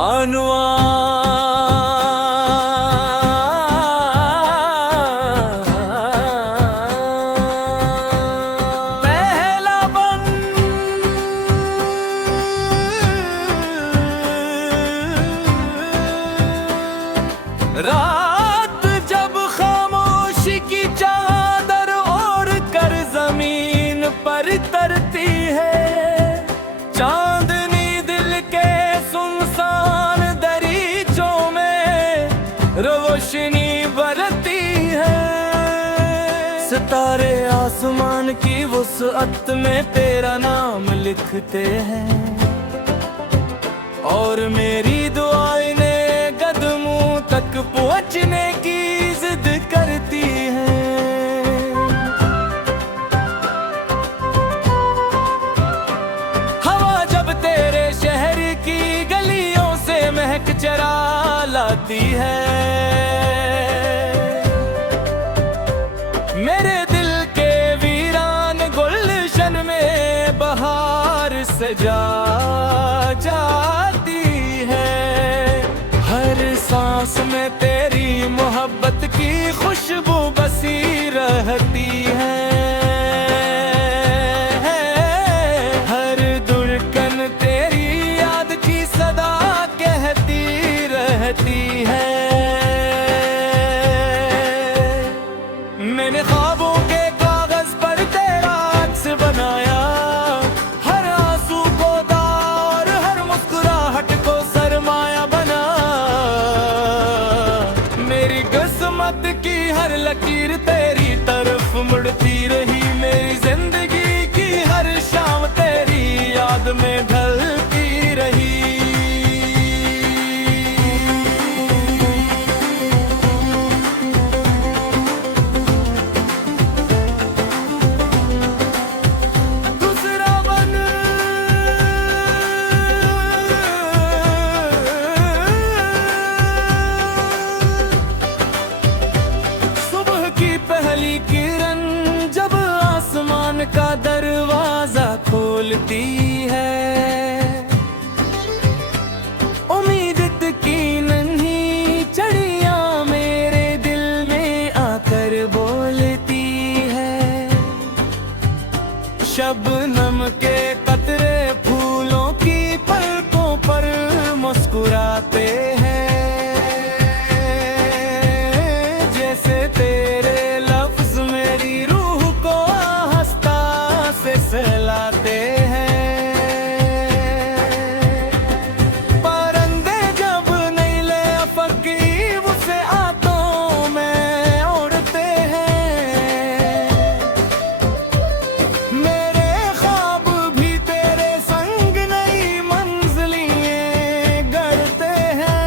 आनुआ पहला बन रात जब खामोशी की चादर ओढ़ कर जमीन पर तरती है, चांदनी दिल के सुनसान दरीचों में रोशनी बरती है। सितारे आसमान की वुसअत में तेरा नाम लिखते हैं और मेरी दुआएं कदमों तक पहुंचने की जिद करती हैं। हवा जब तेरे शहर की गलियों से महक चरा लाती है, मेरे दिल के वीरान गुलशन में बहार सजा जाती है। हर सांस में तेरी मोहब्बत की खुशबू बसी रहती है, हर धड़कन तेरी याद की सदा कहती रहती है। मैंने ख्वाबों के कागज पर तेरा अक्स बनाया, हर आंसू को दाग और हर मुस्कुराहट को सरमाया बना। मेरी किस्मत की हर लकीर तेरी तरफ मुड़ती रही, मेरी जिंदगी की हर शाम तेरी याद में ढलती रही। पहली किरण जब आसमान का दरवाजा खोलती है, उम्मीद की नन्ही चिड़िया मेरे दिल में आकर बोलती है। शबनम के कतरे फूलों की पलकों पर मुस्कुराते हैं, जैसे तेरे सहलाते हैं। परिंदे जब नीले फकीर से आतों में उड़ते हैं, मेरे ख्वाब भी तेरे संग नई मंजिलें गढ़ते हैं।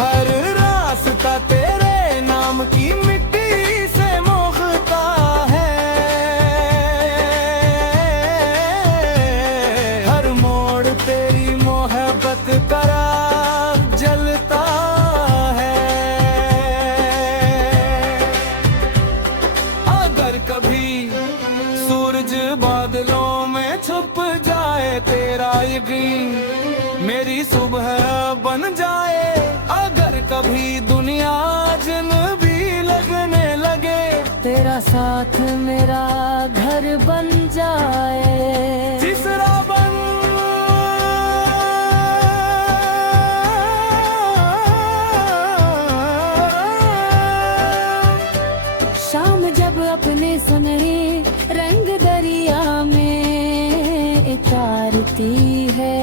हर रास्ता तेरे नाम की मिट्टी से मोहता है, तेरी मोहब्बत करा जलता है। अगर कभी सूरज बादलों में छुप जाए तेरा यकीन मेरी सुबह बन जाए, अगर कभी दुनिया अजनबी लगने लगे तेरा साथ मेरा घर बन जाए। तीसरा बन शाम जब अपने सुनहरे रंग दरिया में उतारती है,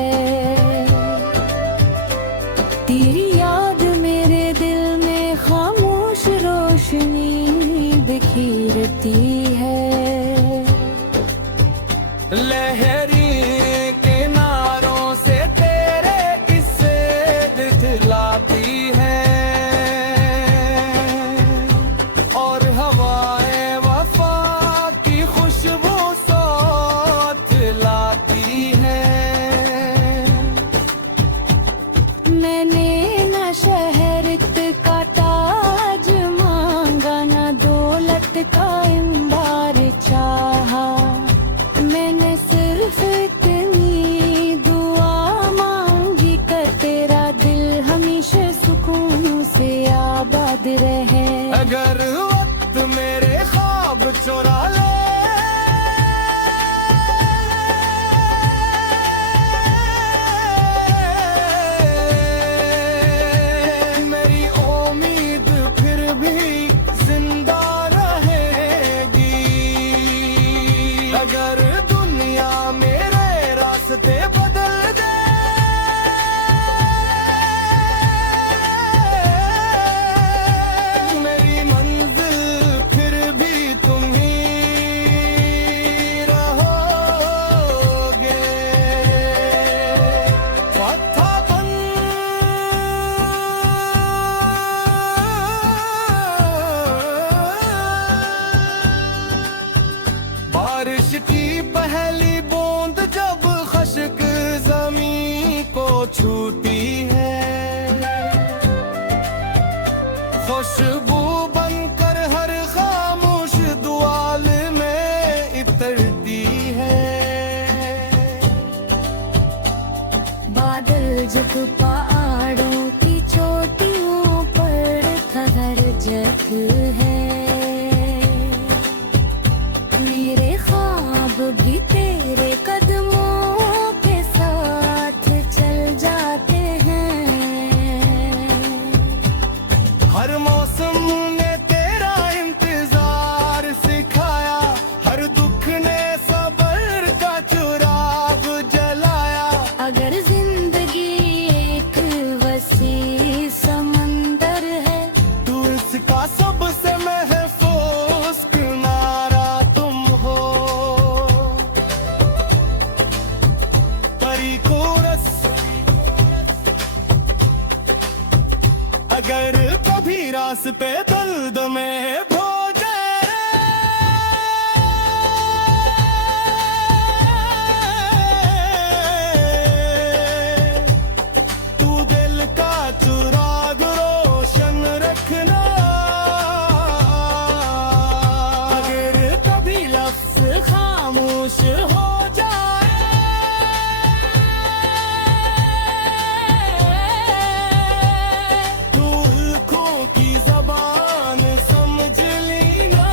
तेरी याद मेरे दिल में खामोश रोशनी बिखेरती है। लहरी किनारों से तेरे किस्से दिखलाती है, और हवाएं वफा की खुशबू साथ लाती है। बारिश की पहली बूंद जब खश्क जमीन को छूती है, खुशबू बनकर हर खामोश दुआल में इतरती है। बादल जब पहाड़ों की चोटियों पर ठहर जग है, मेरे ख्वाब भी तेरे कदमों के साथ चल जाते हैं। हर मौसम ने तेरा इंतजार सिखाया, हर दुख ने सब्र का चिराग जलाया। अगर जिंदगी एक वसी समंदर है, तू इसका सबसे महफूज किनारा तुम हो। परिकोरस अगर कभी रास्ते दर्द में खो जाए, तू दिल का चिराग रोशन रखना। अगर कभी लफ्ज खामोश हो जाए, तू आँखों की ज़बान समझ लेना।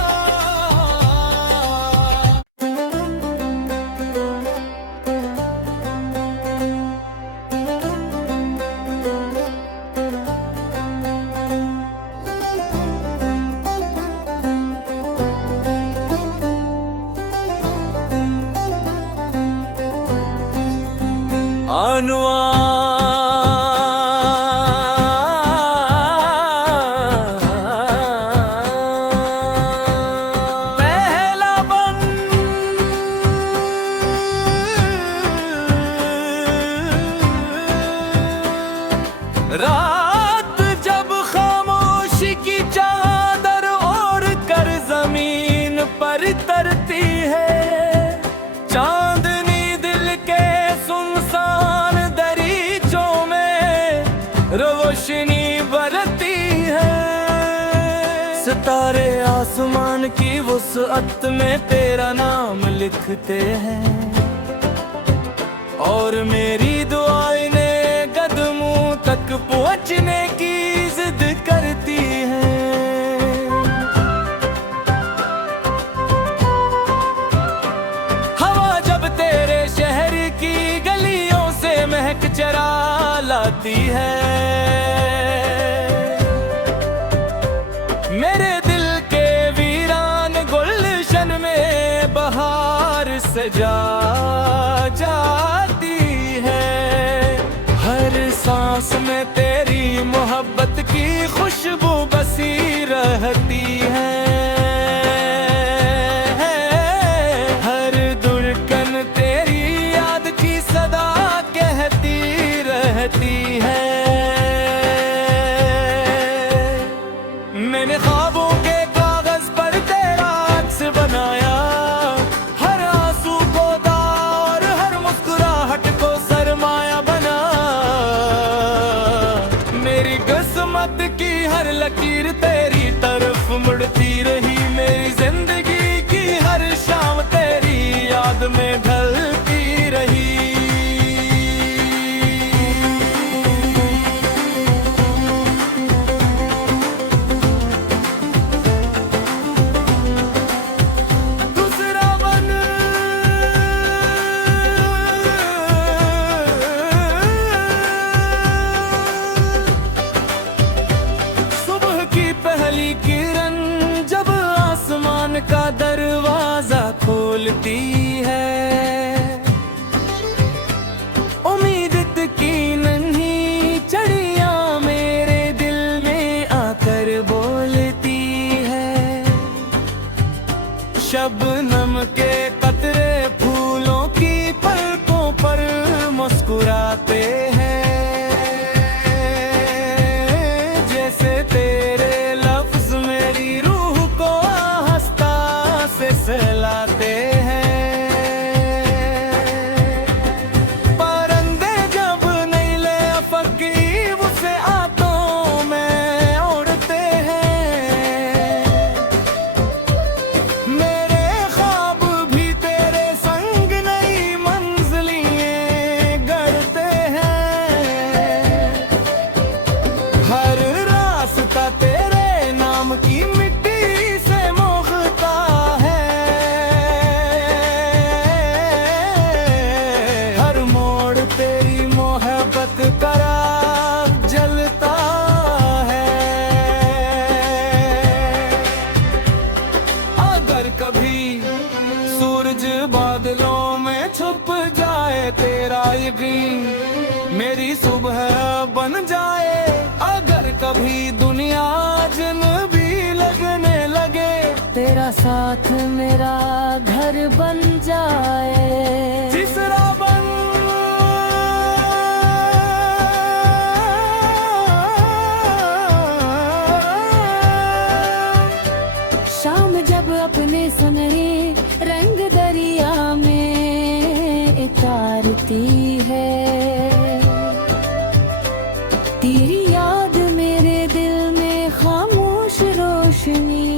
पहला बन रात जब खामोशी की चादर ओढ़ कर जमीन पर तरती है, चांदनी दिल के सुनसान दरीचों में रोशनी बरती है। सितारे आसमान की वुसअत में तेरा नाम लिखते हैं, और मेरी दुआएं ने कदमों तक पहुंचने की जिद करती हैं। हवा जब तेरे शहर की गलियों से महक चरा लाती है, मेरे दिल के वीरान गुलशन में बहार सजा जाती है। हर सांस में तेरी मोहब्बत की खुशबू बसी रहती है, हर धड़कन तेरी याद की सदा कहती रहती है। मैंने ख्वाबों के कागज पर तेरा अक्स बनाया, हर आंसू को दाग और हर मुस्कुराहट को सरमाया बना। मेरी किस्मत की हर लकीर तेरी तरफ मुड़ती रही, मेरी जिंदगी की हर शाम तेरी याद में ढलती रही। दूसरा बन सुबह बादलों में छुप जाए तेरा यकीन, मेरी सुबह बन जाए अगर कभी दुनिया अजनबी लगने लगे। तेरा साथ मेरा घर बन जाए। तीसरा बन शाम जब अपने सुनहरे रंग दरिया में उतारती है, तेरी याद मेरे दिल में खामोश रोशनी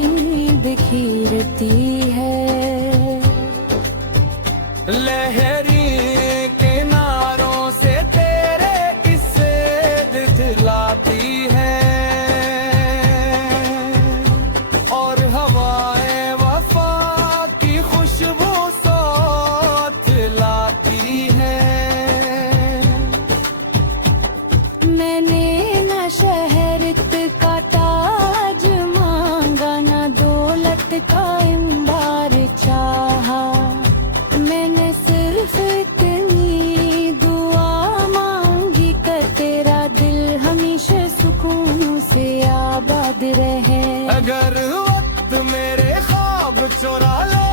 बिखेरती है। लहरी किनारों से तेरे किस्से दिखलाती है, और हवाएं वफा की खुशबू साथ लाती है। मैंने न शहरत का ताज मांगा, न दौलत का अंबार चाहा, मैंने सिर्फ इतनी दुआ मांगी कर तेरा दिल हमेशा सुकून से आबाद रहे। अगर वक्त मेरे ख्वाब चुरा ले,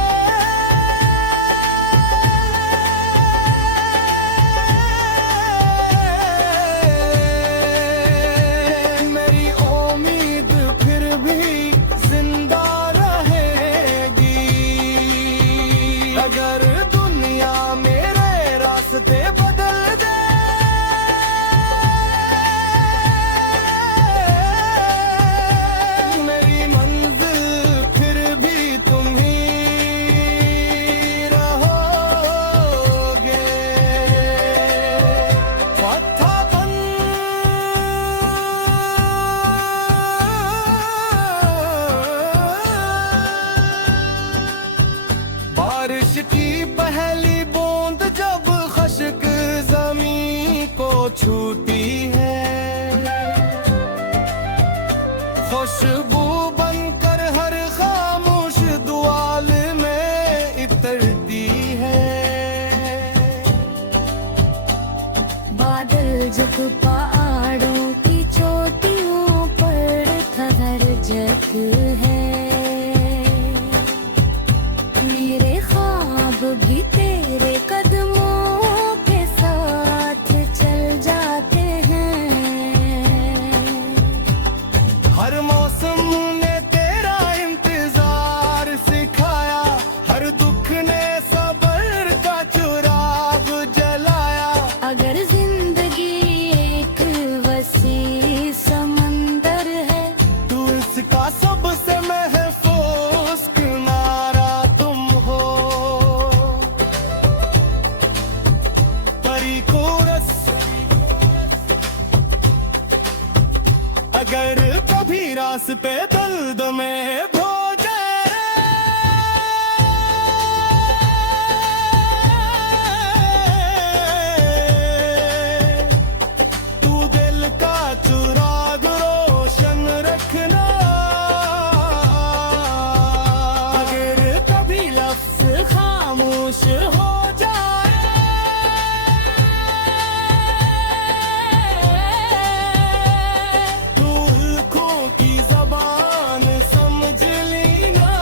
मेरी उम्मीद फिर भी जिंदा रहेगी। अगर दुनिया मेरे रास्ते बदल दे, मेरी मंजिल फिर भी तुम ही रहोगे। पत्थरपन बारिश की पहली बूंद जब खश्क जमीन को छूती है, खुशबू बनकर हर खामोश दुआल में इतरती है। बादल जब पहाड़ों की चोटियों पर ठहर जग है, मेरे ख्वाब भी तेरे कदमों के साथ चल जाते हैं। हर मौसम ने तेरा इंतजार सिखाया, हर दुख ने सब्र का चिराग जलाया। अगर जिंदगी एक वसी समंदर है, तू इसका सबसे महफूज किनारा तुम हो। परिकोरस अगर कभी रास्ते दर्द में खो जाए, तू दिल का चिराग रोशन रखना। अगर कभी लफ्ज खामोश हो जाए, तू आँखों की ज़बान समझ लेना।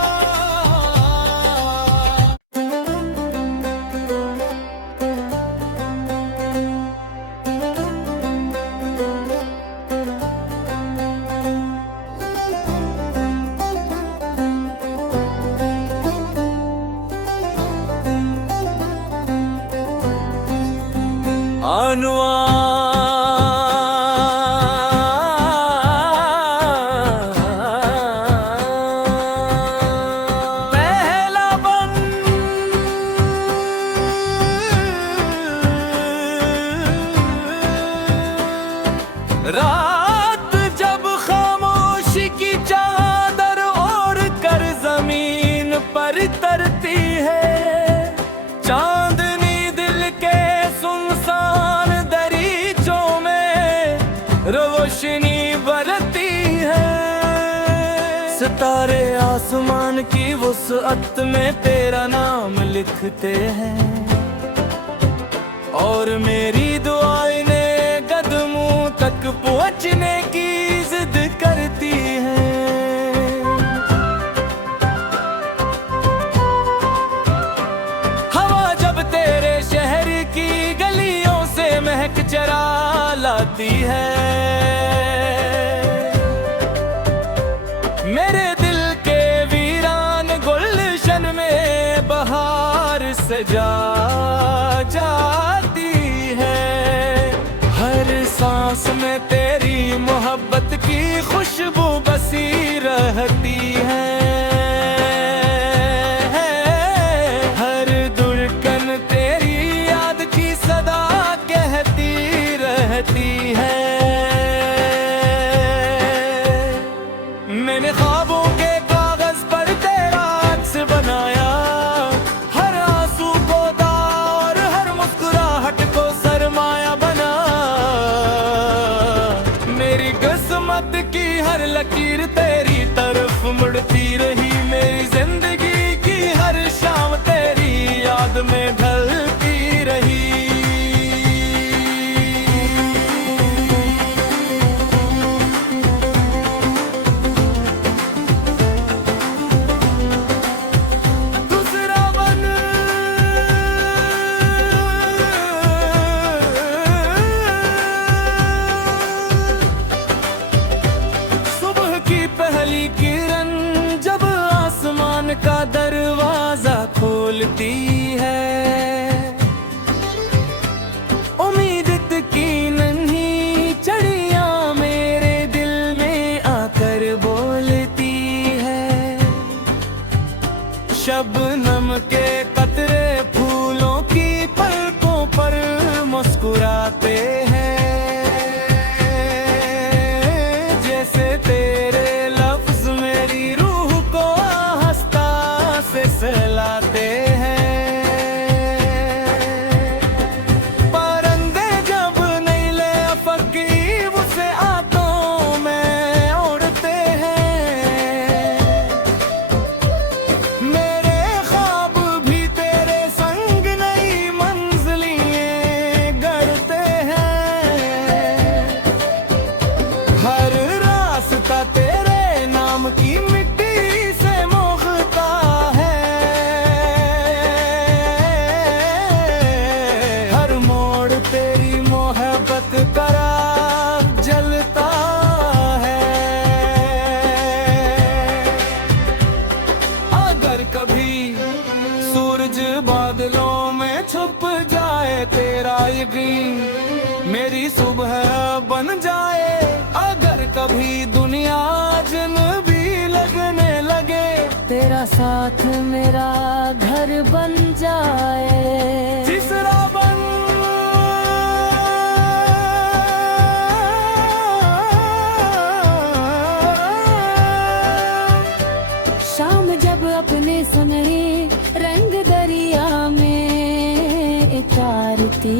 आनुआ पहला बन रात जब खामोशी की चादर ओढ़ कर जमीन पर तरती है, चांदनी दिल के सुनसान दरी आसमान की वुसअत में तेरा नाम लिखते हैं, और मेरी दुआएं ने कदमों तक पहुंचने की जिद करती हैं। हवा जब तेरे शहर की गलियों से महक चरा लाती है, मेरे दिल के वीरान गुलशन में बहार सजा जाती है। हर सांस में तेरी मोहब्बत की खुशबू बसी रहती है, हर धड़कन तेरी याद की सदा कहती रहती है। मैंने ख्वाबों के कागज पर तेरा अक्स बनाया, हर आंसू को दाग और हर मुस्कुराहट को सरमाया बना। मेरी किस्मत की हर लकीर तेरी तरफ मुड़ती रही, मेरी जिंदगी की हर शाम तेरी याद में ढलती रही। पहली किरण जब आसमान का दरवाजा खोलती है, उम्मीद की नन्ही चिड़िया मेरे दिल में आकर बोलती है। शबनम के कतरे फूलों की पलकों पर मुस्कुराते हैं, जैसे तेरे सहलाते हैं। परिंदे जब नीले फकीर से आंखों में उड़ते हैं, मेरे ख्वाब भी तेरे संग नई मंजिलें गढ़ते हैं। हर रास्ता तेरे नाम की मिट्टी से मोहता है, तेरी मोहब्बत करा जलता है। अगर कभी सूरज बादलों में छुप जाए तेरा यकीन मेरी सुबह बन जाए, अगर कभी दुनिया अजनबी लगने लगे तेरा साथ मेरा घर बन जाए। तीसरा बन शाम जब अपने सुनहरे रंग दरिया में उतारती